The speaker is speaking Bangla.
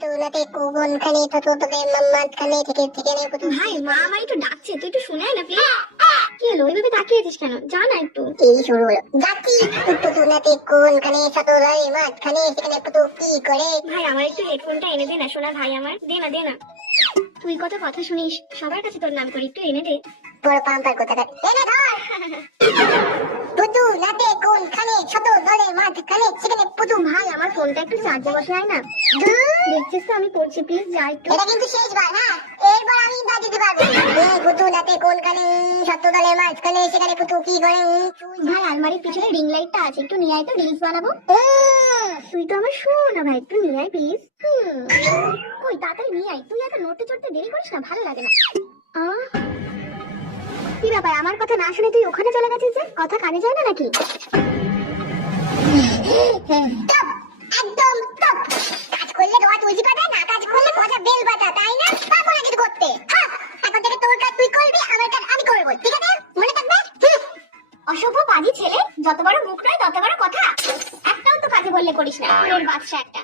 পুতুলাতে কোবন খানে তোতোতে মাম্মাত খানে থেকে নে পুতু। ভাই মা আমার একটু ডাকছে, তুই একটু শুনে আয় না প্লিজ। কি হলো ওইভাবে তাকিয়ে আছিস কেন? যা না একটু। এই শুরু হলো যাচ্ছি পুতুলাতে কোন খানে তোতোতে মাত খানে সেখানে পুতু কি করে। ভাই আমার একটু হেডফোনটা এনে দে না সোনা ভাই আমার, দে না দে না। তুই কত কথা শুনিস, সবার কাছে তোর নাম করি, একটু এনে দে। বড় পাম্পার কথা এনে ধর। পুতুলাতে কোন খানে তোতোতে মাত খানে সেখানে পুতু। ভাই আমার ফোনটা একটু চার্জে বসে আয় না। দেখছিস তো আমি পড়ছি, প্লিজ যা একটু। এটা কিন্তু শেষবার, হ্যাঁ এরপর আমি বাজিতে পারবো। এই পুতুলাতে কোন খানে তোতোতে মাত খানে সেখানে পুতু কি করে। ভাই আলমারির পিছনে রিং লাইটটা আছে, একটু নিয়ে আয় তো, রিলস বানাবো। তুই তো আমার শোনা ভাই, একটু নিয়ে আয় প্লিজ। কই তাড়াতাড়ি নিয়ে আয়, তুই এত নড়তে চড়তে দেরি করিস না, ভালো লাগে না। কি ব্যাপার, আমার কথা না শুনে তুই ওখানে চলে গেছিস যে? কথা কানে যায় না নাকি? একদম টপ। কাজ করলে রোয়া তুলসী পাতা, না কাজ করলে পচা বেল পাতা, তাই না? পাবো না কিছু করতে। হ্যাঁ, এখন থেকে তোর কাজ তুই করবি, আমার কাজ আমি করবো, ঠিক আছে? মনে থাকবে? অসভ্য পাজি ছেলে, যত বড় মুখ নয় তত বড় কথা। একটাও তো কাজে বললে করিস না, তোর বাদশা একটা।